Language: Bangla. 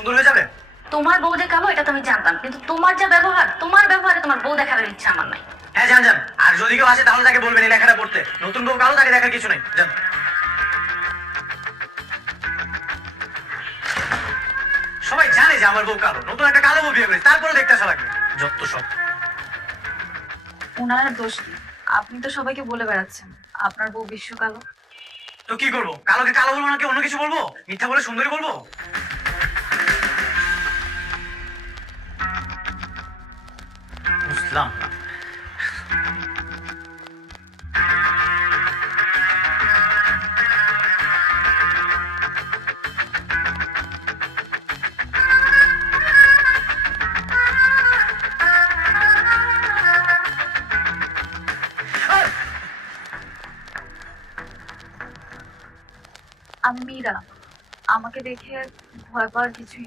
সুন্দর হয়ে যাবে। তোমার বউ যে কালো এটা তো আমি জানতাম, কিন্তু তোমার যা ব্যবহার, তোমার ব্যবহারে তোমার বউ দেখার ইচ্ছা আমার নাই। হ্যাঁ যান যান, আর যদি কেউ আসে তাহলে তাকে বলবেন এই লেখাটা পড়তে। নতুন বউ কালো, তাকে দেখার কিছু নেই, যান। সবাই জানে যে আমার বউ কালো, নতুন একটা কালো বউ বিয়ে করেছে, তারপরে দেখতে আসা লাগবে, যত সব। ওনার দোষ কি? আপনি তো সবাইকে বলে বেড়াচ্ছেন আপনার বউ বিশ্ব কালো। তো কি করবো, কালোকে কালো বলবো নাকি অন্য কিছু বলবো? মিথ্যা বলে সুন্দরী বলবো? বুঝলাম না। আমি মীরা, আমাকে দেখে ভয় পাওয়ার কিছুই